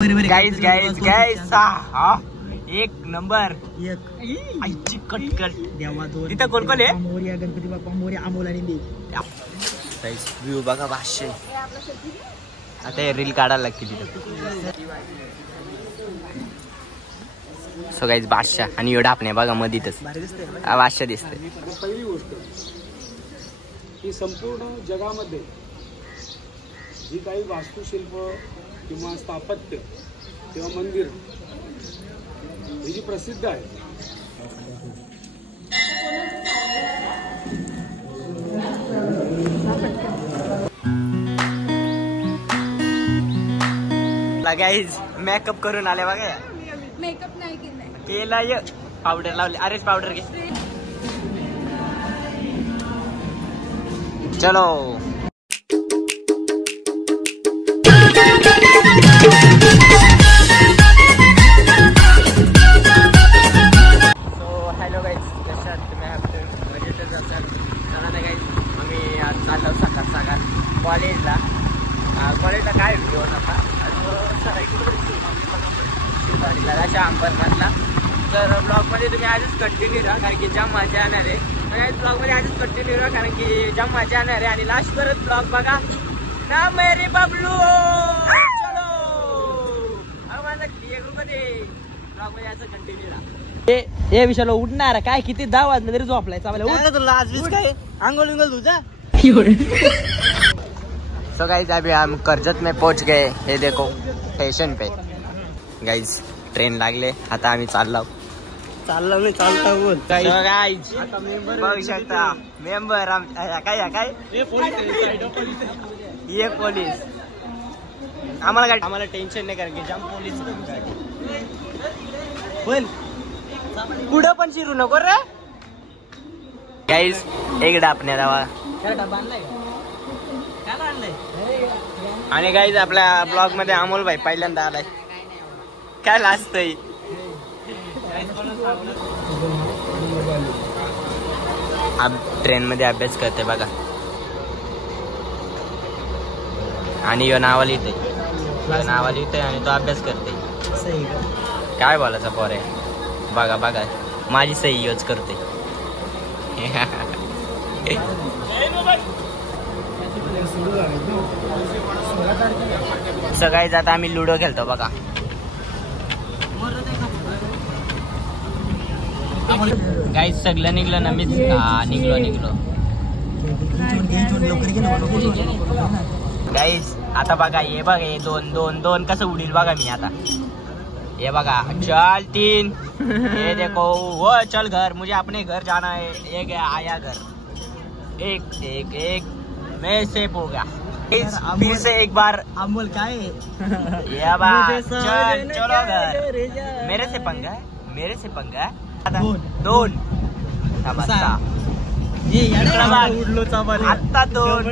Guys guys guys एक number आईची कटकट तिथं कोण कोण आहे मोरया गणपती बाप्पा मोरया अमोल आणि मी गाइस व्ह्यू बघा 500 आता हे रील काढायला लागतील तिथं सो गाइस 500 आणि एवढा आपण बघा मधीतच 500 दिसतंय पहिली गोष्ट की संपूर्ण जगामध्ये जी काही वास्तुशिल्प किंवा स्थापत्य किंवा मंदिर ही जी प्रसिद्ध आहे गाइस मेकअप करून आले बघा मेकअप नाही केला पावडर लावले अरेच पावडर घे चलो हॅलो गाईज कशात तुम्ही मजेतच असाल चला ना गाईज आम्ही आज चाललो सकाळ कॉलेजला काय व्हिडिओ नका अशा अंबरनाथला तर ब्लॉगमध्ये तुम्ही आजच कंटिन्यू राहा कारण की जाम मजा येणार आहे ब्लॉगमध्ये आजच कंटिन्यू राहा कारण की जाम मजा येणार आहे आणि लास्ट परत ब्लॉग बघा ना मेरे बबलू चलो माझा ब्लॉगमध्ये असं कंटिन्यू राहा हे विषयाला उठणार काय किती 10 वाजले तरी झोपलाय चांगला तुला आज काय आंघोळ विंगोल तुझा सो गाइस अभी हम कर्जत में पहुंच गए ये देखो स्टेशन पे गाइस ट्रेन लागले आता आम्ही चाललो नाही चालता बोल गाइस बघू शकता मेंबर काय ये पोलीस आम्हाला टेन्शन नाही कारण की जाम पोलीस बोल पुढं पण शिरू नको रे गाइस एक डापण्या दावा आणि गाइस आपल्या ब्लॉग मध्ये अमोल भाई पहिल्यांदा आलाय काय लाजतय ट्रेन मध्ये अभ्यास करते बघा आणि यो नावा लिहिते आणि तो अभ्यास करते काय बोलायचा पोर आहे बघा माझी सही यूज करते सकाळी जाता आम्ही लुडो खेळतो बघा काही सगळं निघलं ना मीच निघलो गाईस आता बघा हे बघा हे दोन कसं उडील बघा मी आता ये बघा चल 3 ये देखो वो चल घर मुझे अपने घर जाना है एक आया घर एक मैं सेफ हो गया फिर से एक बार अमोल काय ये चल चलो घर मेरे से पंगा है दोन उडलो आता दोन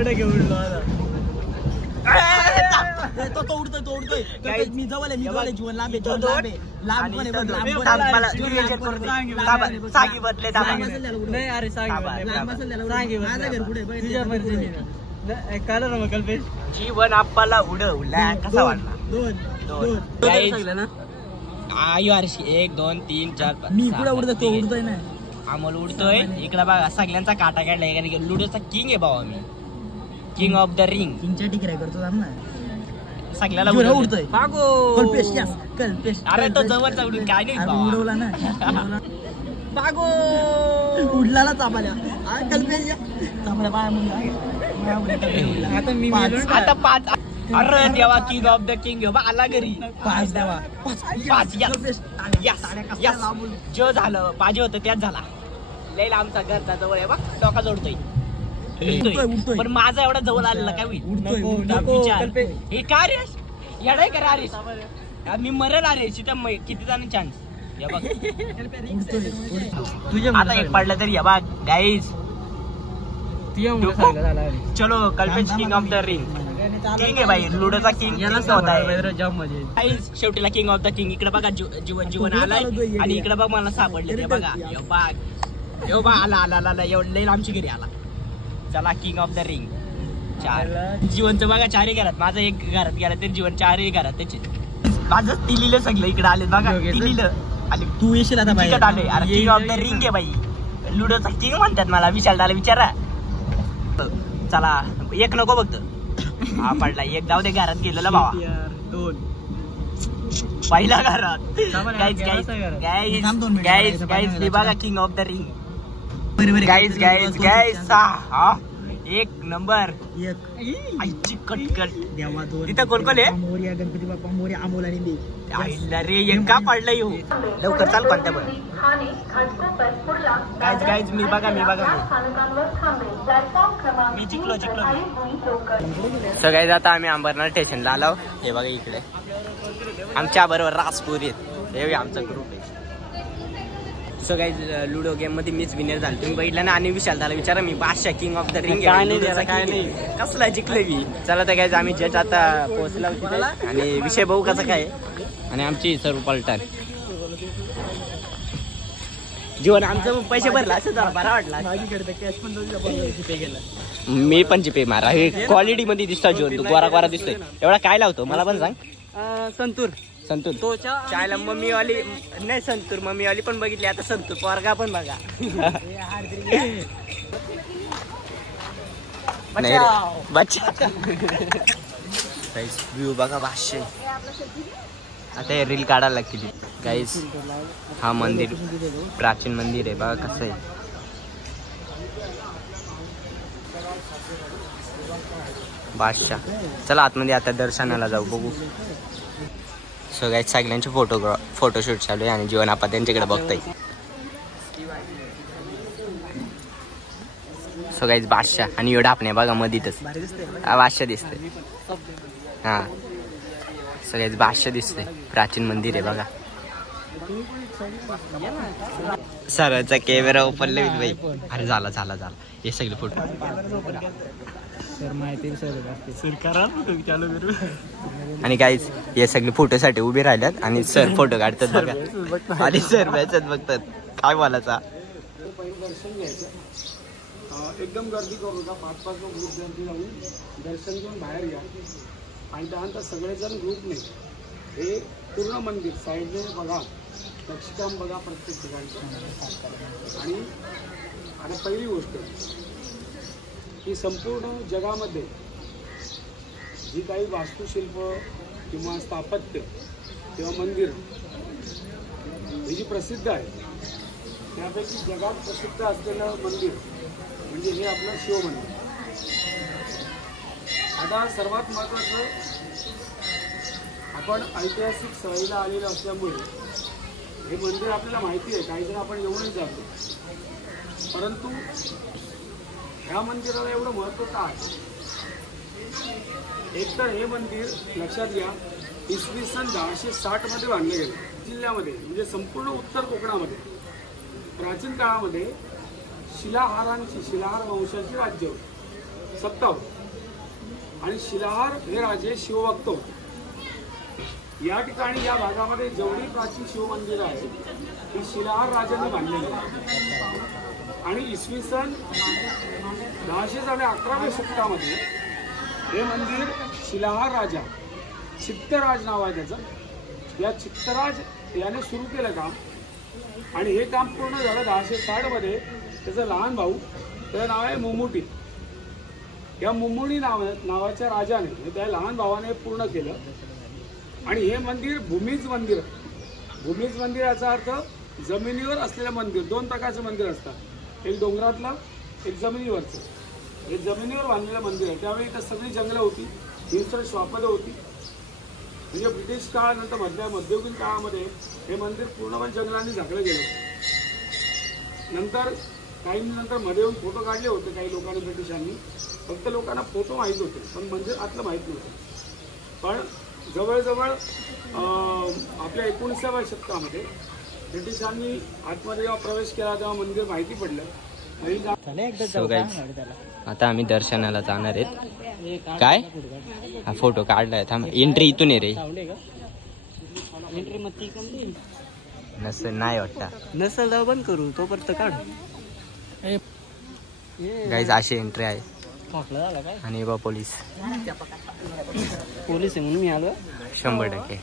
तो उडतोय मी जवळ आहे जीवन लांब सागी बदले नाही अरे कल्पेश जीवन आपल्याला उडवला कसा वाटला दोन आयु आरशी 1 2 3 4 5 मी पुढे उडतोय तो उडतोय ना अमोल उडतोय इकडे बघा सगळ्यांचा काटा काढलाय कारण की लुडोचा किंग आहे भावा मी किंग ऑफ द रिंग किंगच्या टिकऱ्या करतो ना सगळ्याला उडतोय कल्पेश अरे तो जवळचा उडून काय नाही उडवला ना बागो उडला चापाल्या कल्पेश चापाल्या आता मी आता 5 अरे देवा किंग ऑफ द किंग आला घरी 5 देवा 5 यस जो झालं पाहिजे होतं त्याच झाला लय आमचा घरचा जवळ आहे बघ डोका जोडतोय पण माझा एवढा जवळ आलेला काय होईल हे काय रे येडाय करा अरे मी मरेल अरे तिथं किती जण चान्स आता एक पडलं तरी बघ गाईज चलो Kalpesh king of the ring king आहे भाई लुडोचा किंग होता आहे शेवटीला किंग ऑफ द किंग इकडे बघा जीवन आलाय आणि इकडे बघ मला सापडले ते बघा यो बा आला एवढं लई आमची घरी आला चला किंग ऑफ द रिंग 4 जीवनचं बघा 4 घरात माझा एक घरात गेला तरी जीवन 4 घरात त्याचे माझं तिलीलं सगळं इकडे आले बघा तिलीलं आणि तू येशील आता जिकत आलोय अरे किंग ऑफ द रिंग आहे बाई लुडोचा किंग म्हणतात मला विशाल दाला विचारा चला एक नको बघतो हा पडला एक जाऊ दे घरात गेलेला भावा 2 पहिला घरात गाईज हे बघा king of the ring guys हा एक नंबर आईची कटकट देवा 2 तिथं कोण कोण आहे मोरया गणपती बाप्पा मोरया अमोल आणि मी रे एक का पडलं येऊ लवकर चाल कोणत्या पण गाईज मी बघा मी जिंकलो सो गाईज आता आम्ही अंबरनाथ स्टेशनला आलो हे बघा इकडे आमच्या बरोबर राजपूर आहेत हे आमचा ग्रुप आहे सो गाईज लुडो गेम मध्ये मीच विनर झालो तुम्ही बघितलं ना आणि विशाल दाला विचारा मी बादशाह किंग ऑफ द रिंग काय नाही कसला जिंकलो मी चला तर गाईज आम्ही जज आता पोहोचला आणि विषय बघू कसा काय आणि आमची सर्व पलटण जीवन आमचं पैसे भरला असं जरा बरा वाटला मी पण जीपे मारा हे क्वालिटी मध्ये दिसतो जीवन तू गोरा दिसतोय एवढा काय लावतो मला पण सांग संतूर तो चायला मम्मीवाली नाही संतूर मम्मीवाली पण बघितली आता संतूर पोरगा पण बघा बच्चा व्ह्यू बघा 500 आता हे रील काढायला लागतील गाईस हा मंदिर प्राचीन मंदिर आहे बघा कसं आहे बादशाह चला आतमध्ये आता दर्शनाला जाऊ बघू सो गाईस सगळ्यांचे फोटोशूट चालू आहे आणि जीवन आपण त्यांच्याकडे बघताय सो गाईस बादशाह आणि एवढा आपण बघा मधीतच बादशाह दिसतंय हा सगळ्यात बादशाह दिसतंय प्राचीन मंदिर आहे बघा सरचा कॅमेरा ओपनला बाई अरे झाला हे सगळे फोटो आणि गाईज हे सगळे फोटोसाठी उभे राहिल्यात आणि सर फोटो काढतात बघा आणि सर मॅचत बघतात काय बोलायचा एकदम गर्दी करू नका 5-5 ग्रुप गर्दी लावून दर्शन घेऊन बाहेर या आणि त्यानंतर सगळेजण ग्रुपने हे पूर्ण मंदिर साईडने बघा नक्षीकाम बघा प्रत्येक ठिकाणचं आणि आता पहिली गोष्ट की संपूर्ण जगामध्ये जी काही वास्तुशिल्प किंवा स्थापत्य किंवा मंदिर ही जी प्रसिद्ध आहे त्यापैकी जगात प्रसिद्ध असलेलं मंदिर म्हणजे हे आपलं शिवमंदिर आता सर्वात महत्त्वाचं आपण ऐतिहासिक सहलीला आलेलं असल्यामुळे हे मंदिर आपल्याला माहिती आहे काही जण आपण येऊनच जातो परंतु ह्या मंदिराला एवढं महत्त्व का आहे एकतर हे मंदिर लक्षात घ्या इसवी सन 1060 मध्ये बांधले गेले जिल्ह्यामध्ये म्हणजे संपूर्ण उत्तर कोकणामध्ये प्राचीन काळामध्ये शिलाहार वंशाची राज्य होती सत्ता होती आणि शिलाहार हे राजे शिवभक्त होते या ठिकाणी या भागामध्ये जेवढी प्राचीन शिवमंदिरं आहेत ती शिलाहार राजाने बांधलेली आहेत आणि इसवी सन 1000 आणि 11व्या शतकामध्ये हे मंदिर शिलाहार राजा चित्तराज नाव आहे त्याचं या चित्तराज याने सुरू केलं काम आणि हे काम पूर्ण झालं 1060 मध्ये त्याचं लहान भाऊ त्याचं नाव आहे मुमुटी या मुमुनी नावाच्या राजाने त्या लहान भावाने पूर्ण केलं आणि हे मंदिर भूमीज मंदिर याचा अर्थ जमिनीवर असलेलं मंदिर दोन प्रकारचे मंदिर असतात एक डोंगरातलं एक जमिनीवरचं हे जमिनीवर बांधलेलं मंदिर आहे त्यावेळी इथं सगळी जंगलं होती हिंस्र श्वापदं होती म्हणजे ब्रिटिश काळानंतर मध्ययुगीन काळामध्ये हे मंदिर पूर्णपणे जंगलांनी झाकलं गेलं नंतर काही नंतर मध्ये येऊन फोटो काढले होते काही लोकांनी ब्रिटिशांनी फक्त लोकांना फोटो माहीत होते पण मंदिर आतलं माहीत नव्हतं पण जवळजवळ आपल्या 19व्या शतकामध्ये ब्रिटिशांनी आतमध्ये जेव्हा प्रवेश केला तेव्हा मंदिर माहिती पडलं आता आम्ही दर्शनाला जाणार आहेत काय हा फोटो काढलाय थांब एंट्री इथून आहे रे नसेल नाही वाटतं नसेल तर बंद करू तोपर्यंत काढ गाईज अशी एंट्री आहे आणि बा पोलीस आहे म्हणून मी आलो 100%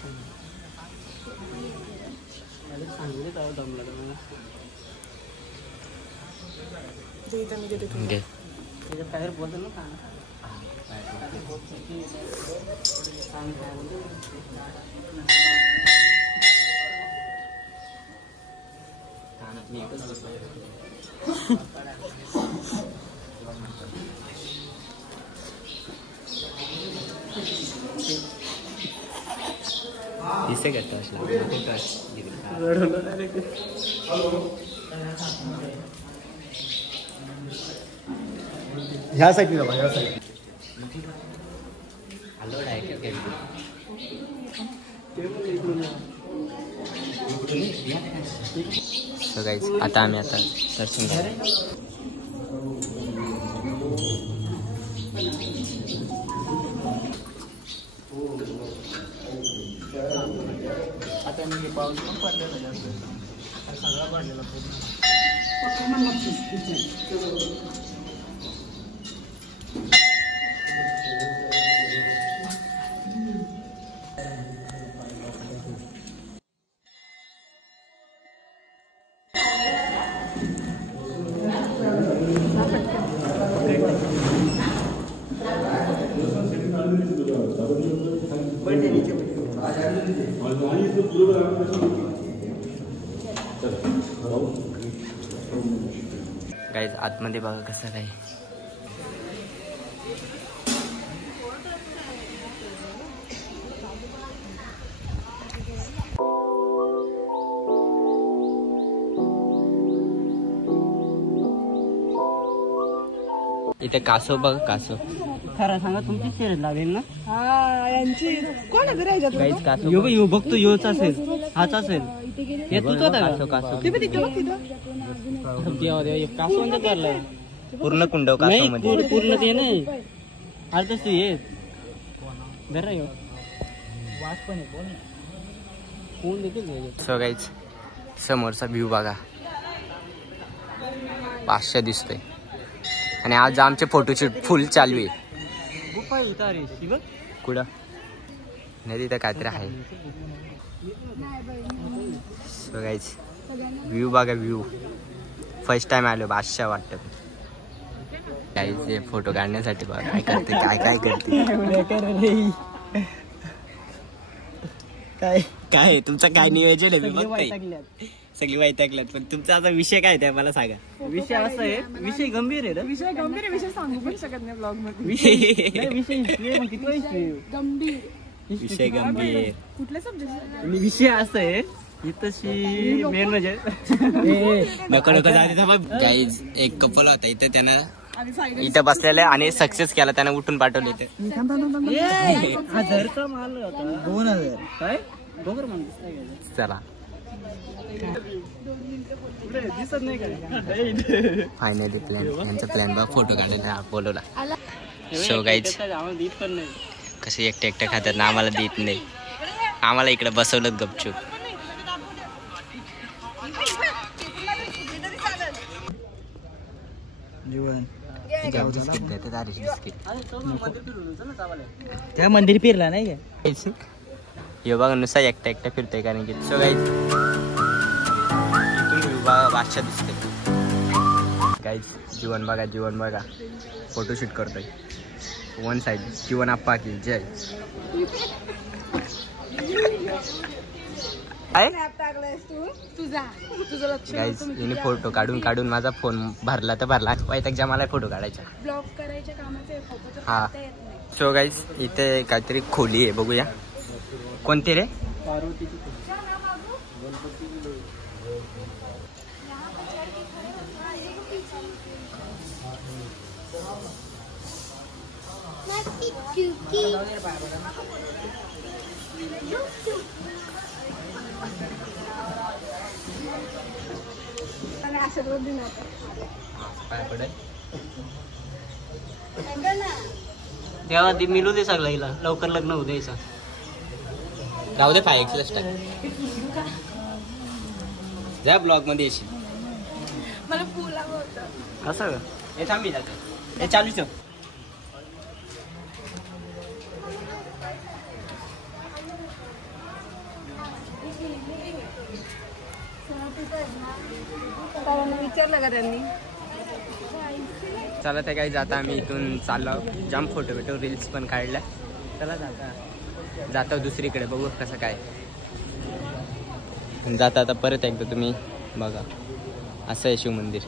दिसे करता ह्या साईडने जाऊ, ह्या साईड. सो गाईज आता आम्ही आता दर्शन करू. आता मी पाऊस पण पडलेला जास्त, सगळा पडलेला पूर्ण. गाईज आतमध्ये बघा कसं काय. इथे कासव बघ, कासव. खरं सांगा तुमची शर्यत लागेल ना? यांची कोण आहे रे ह्याच्यात? गाईज कासव यो यो बघतो, योच असेल, हाच असेल. हे तूच होता का? कासव, कासव. ते पण तिकडे बघ तिथं. कासवांचं करलंय पूर्ण कुंडव कासव मध्ये. पूर्ण ते नाही अर्धच तू ये बरं यो वाट पण आहे. कोण देतील? सो गाईज समोरचा व्ह्यू बघा, 500 दिसतोय. आणि आज आमचे फोटोशूट फुल चालू आहे. गुफा इथं रे शिव कुठं नाही, तिथं काहीतरी आहे. सो गाईज व्ह्यू बघा, व्ह्यू. फर्स्ट टाइम आलो, बादशाह वाटतं. गाईज हे फोटो काढण्यासाठी बघा काय करते, काय काय करते. काय काय तुमचं काय नियोजन आहे? मी बघते सगळी वैतागल्यात, पण तुमचा आता विषय काय ते मला सांगा. विषय असा आहे, विषय गंभीर आहे रे. विषय गंभीर आहे, विषय सांगू पण शकत नाही ब्लॉग मध्ये. विषय हिस्ट्री आहे, मग किती हिस्ट्री गंभीर विषय गंभीर. कुठल्या सब्जेक्ट? विषय असा आहे इथंशी मेन म्हणजे नको नको जाऊ. गाईज एक कपल होता इथं, त्यानं इथं बसलेलं आणि सक्सेस केला, त्यानं उठून पाठवले इथे. 1000चा माल होता. 2000 काय दोघर म्हणून चला दिसत नाही काय. फायनली प्लॅन, यांचा प्लॅन बघ, फोटो काढायला बोलवला. सो गाईज आम्हाला देत पण नाही. कसे एकटे एकटे खातात ना, आम्हाला देत नाही. आम्हाला इकडे बसवलं गपचूप. जीवन बिस्किट देतात, आरिश बिस्किट. त्या मंदिर फिरला नाही का? हे बघा नुसता एकटा एकटा फिरतोय, कारण की सो गाईज इथून बघा बादशाह दिसते. गाईज जीवन बघा, जीवन बघा, फोटोशूट करतोय. वन साइड जीवन आप्पा की जय. गाईज हिने फोटो काढून काढून माझा फोन भरला तर भरला. वैताग मला फोटो काढायचा. ब्लॉग करायच्या कामाचे फोटो हा. सो गाईज इथे काहीतरी खोली आहे, बघूया कोणती रे. तेव्हा ती मिळू दे सगळं, हिला लवकर लग्न होऊ द्यायचं. राहू दे 5x जा ब्लॉग मध्ये येशील. मला फुल हवं होतं. असं का? हे थांबी जाते, हे चालूच. विचारलं का त्यांनी? चला ते काही जाता आम्ही इथून चाललो. जाम फोटो बिटो रील्स पण काढल्या. चला जातो दुसरीकडे, बघू कसं काय जाता. आता परत एकदा तुम्ही बघा, असं आहे शिवमंदिर,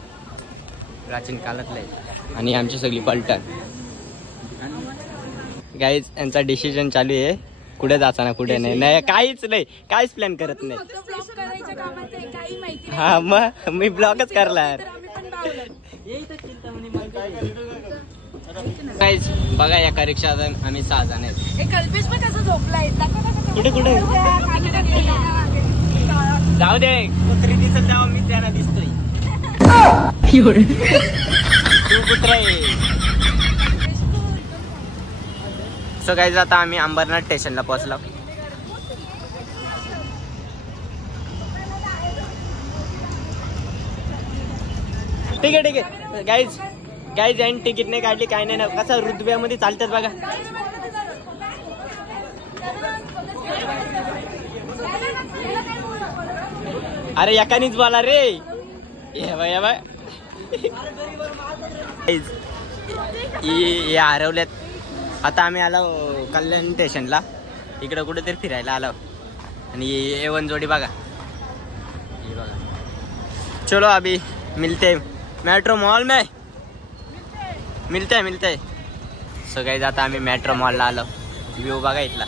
प्राचीन काळातलं आहे. आणि आमची सगळी पलटण. गाईज यांचा डिसिजन चालू आहे, कुठे जायचं ना कुठे नाही. काहीच नाही, काहीच प्लॅन करत नाही. हा मग मी ब्लॉगच करणार. गाईज बघा, एका रिक्षात आम्ही 6 जण आहेत. कल्पेश पण कसं झोपलाय? कुठे कुठे जाऊ दे, कुत्री दिसत जावं मी त्यांना दिसतोय. तू कुत्र आहे. सो गाईज आता आम्ही अंबरनाथ स्टेशनला पोहोचलो. ठीक आहे गाईज आणि तिकीट नाही काढली, काय नाही ना, कसं रुतब्यामध्ये चालतात बघा. अरे एकानीच बोला रे. ये बाय हे हरवल्यात. आता आम्ही आलो कल्याण स्टेशनला, इकडं कुठेतरी फिरायला आलो. आणि A1 जोडी बघा, हे बघा. चलो अभी मिलते मेट्रो मॉल में, मिलते. सो गाईज आता आम्ही मेट्रो मॉलला आलो. व्ह्यू बघा इथला.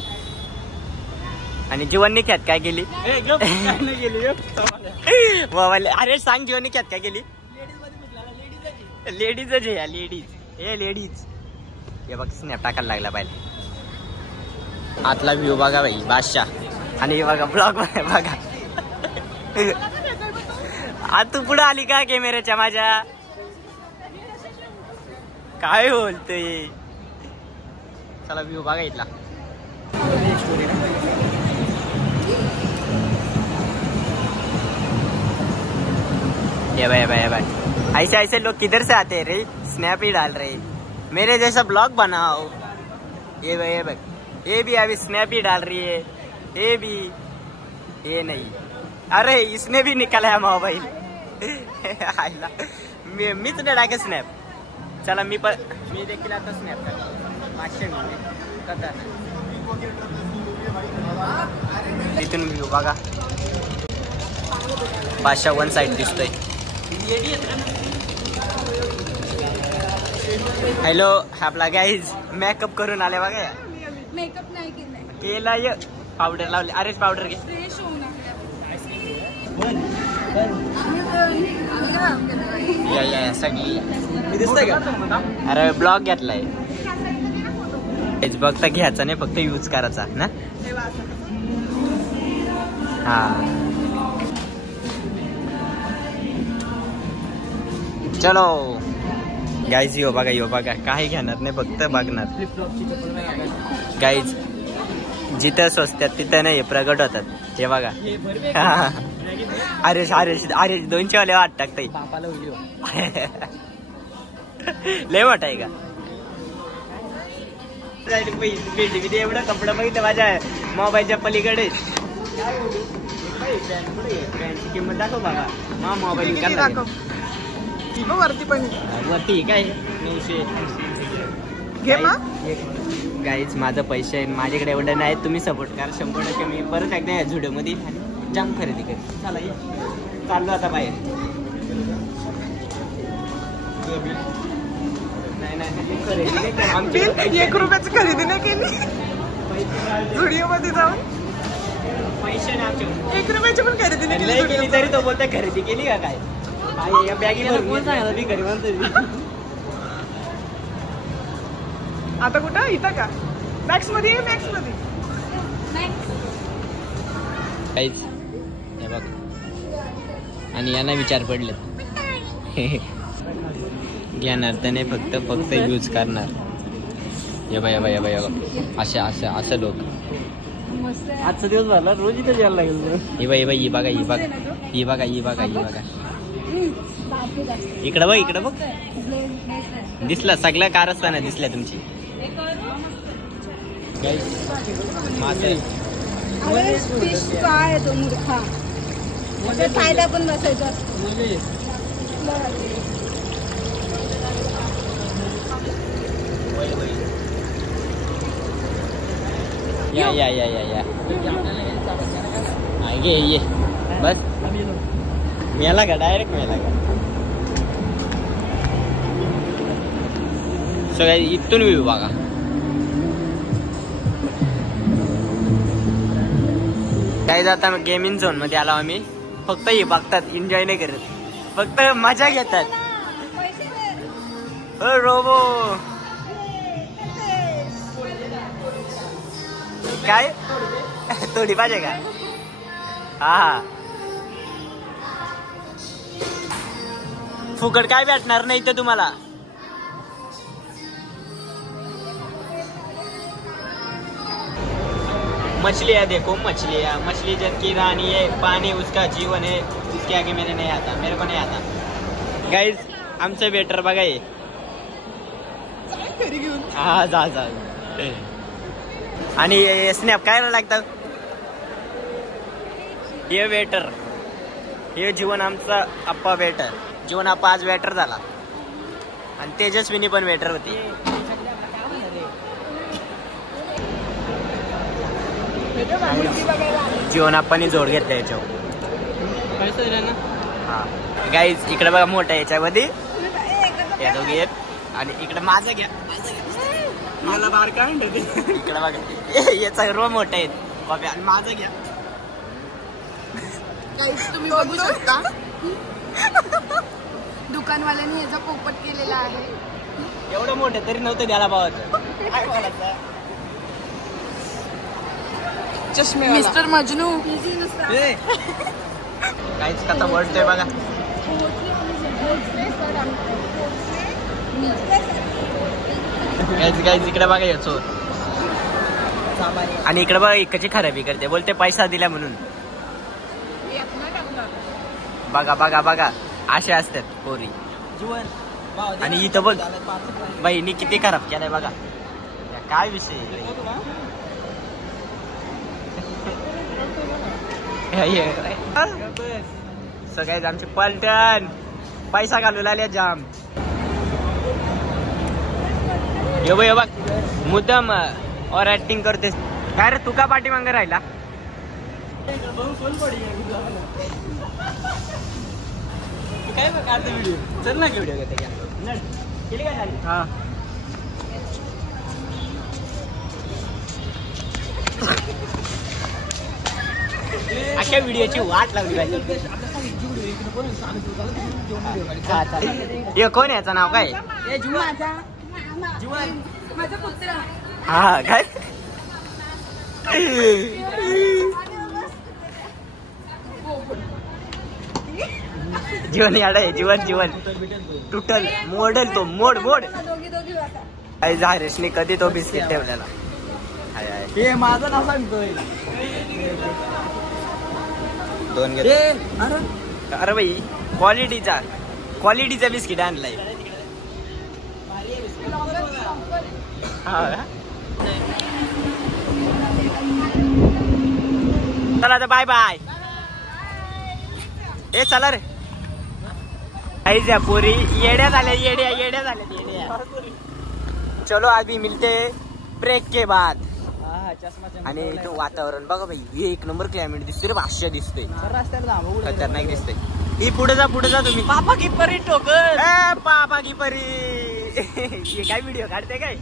आणि जीवननी ख्यात काय केली? मोबाईल. अरे सांग, जीवननी ख्यात काय केली? लेडीजच आहे, लेडीज. हे बघ स्नॅप टाकायला लागला पाहिजे. आतला व्ह्यू बघा बाई, बादशाह. आणि बघा ब्लॉग बघा. आज तू पुढे आली का कॅमेऱ्याच्या माझ्या? काय बोलतोय? चला व्ह्यू बघा इथला. ये भाई ऐसे लोग किधर से आते हैं रे? स्नैप ही डाल रहे, मेरे जैसा ब्लॉग बनाओ. ये भाई ये भी अभी स्नैप ही डाल रही है. ये भी, ये नहीं, अरे इसने भी निकाला है मोबाइल. मीच नाही टाके स्नॅप. चला मी देखील आता स्नॅप करतो. 500 इथून व्ह्यू बघा. बादशाह वन साइड दिसतोय. हॅलो आपला गाईज मेकअप करून आले बघा. मेकअप नाही केला, पावडर लावले. अरे पावडर घे. या सगळी दिसतंय का? अरे ब्लॉग घेतलाय. बघता घ्यायचा नाही, फक्त यूज करायचा ना. हा चलो गाईज, यो बघा काही घेणार नाही, फक्त बघणार. गाईज जिथं स्वस्तात तिथं नाही प्रगट होतात. हे बघा. अरे 200 वाले वाट टाकताय. लय मोठा आहे का? एवढं कपडा बघितलं माझ्या मोबाईलच्या पलीकडे. किंमत दाखव बाबा. मोबाईल वरती काय 900. गाईज माझं पैसे माझ्याकडे एवढं नाही, तुम्ही सपोर्ट करा 100%. मी परत एकदा या व्हिडिओ मध्ये जाम खरेदी करेन. चला चाललो आता बाहेर. आमची 1 रुपयाची खरेदी नाही केली व्हिडिओ मध्ये जाऊन. पैसे नाही आमचे. 1 रुपयाची पण खरेदी नाही केली तरी तो बोलता खरेदी केली का काय? आता कुठं इथं का? मॅक्स मध्ये काहीच हे बघ. आणि यांना विचार पडले. घेणार तर नाही, फक्त यूज करणार. ये बाय असं लोक. आजचा दिवस झाला, रोज इथं यायला लागेल. ही बघा. इकडं बघ. दिसला सगळ्या कारस्थाना दिसल्या तुमची. ते फायदा पण बसायचा असतो. या या या या या आगे ये बस मेला का डायरेक्ट मेला का सगळ्या इथून व्ह्यू बघा. काय जाता गेमिंग झोन मध्ये आलो आम्ही. फक्त हे बघतात, एन्जॉय नाही करत, फक्त मजा घेतात. रोबो काय थोडी पाहिजे का? हा फुकट काय भेटणार नाही तर तुम्हाला. मछलियाँ देखो मछलियाँ, मछली जन की रानी है, पानी उसका जीवन है, उसके आगे मेरे नहीं आता, मेरे को नहीं आता. गाइज आमचं वेटर बघा ये. हा जा जा. आणि स्नॅप काय लागतात. हे वेटर, हे जीवन आमचा अप्पा वेटर. जीवन अप्पा आज वेटर झाला आणि तेजस्विनी पण वेटर होती. जीवन आप्पानी जोड घेतला याच्यावर. हा गाईज इकडे बघा मोठा याच्यामध्ये या दोघी आहेत आणि इकडे माझं घ्या. मला बार काय इकडे बघा याचा सर्व मोठा आहेत बाबा आणि माझं घ्या. तुम्ही बघू शकता दुकानवाल्यांनी याचा पोपट केलेला आहे. एवढं मोठं तरी नव्हतं द्यायला भावाचं. काय बोलायचं चष्मे मिस्टर मजनू. काहीच कसा वळतोय बघा. काहीच इकडे बघा याचो आणि इकडे बघा कशी खराबी करते. बोलते पैसा दिला म्हणून. बघा बघा बघा असे असतात पोरी. आणि इथं बघ बहिणी किती खराब केलाय बघा. काय विषय सगळ्यात आमचे पलटण पैसा घालू लागले जाम. ये बघ मुद्दाम और ऍक्टिंग करतेस काय रे. तू का पाठीमागे राहिला. काय बघ आता व्हिडिओ चल ना. व्हिडिओ घेते केली काय झाली. हा अशा व्हिडिओची वाट लागली पाहिजे. कोण याचं नाव काय. माझा पुत्र. हा काय जीवन याड आहे. जीवन जीवन टुटल मोडल तो मोड मोड. झारेशने कधी तो बिस्किट ठेवलेला. हे माझं नाव सांगतोय. दोन घे. अरे भाई क्वालिटीचा बिस्किट आणलाय. चला तर बाय बाय. ए चला रे. काहीच या पोरी येड्या झाल्या येड्या झाल्या. चलो अभी मिलते ब्रेक के बाद. आणि इथं वातावरण बघा भाई एक नंबर क्लायमेट दिसतोय रे. भाष्य दिसतंय खतरनाक दिसतंय. ही पुढे जा तुम्ही. पापा की परी ठोकर. पापा की परी. हे काय व्हिडिओ काढते काय.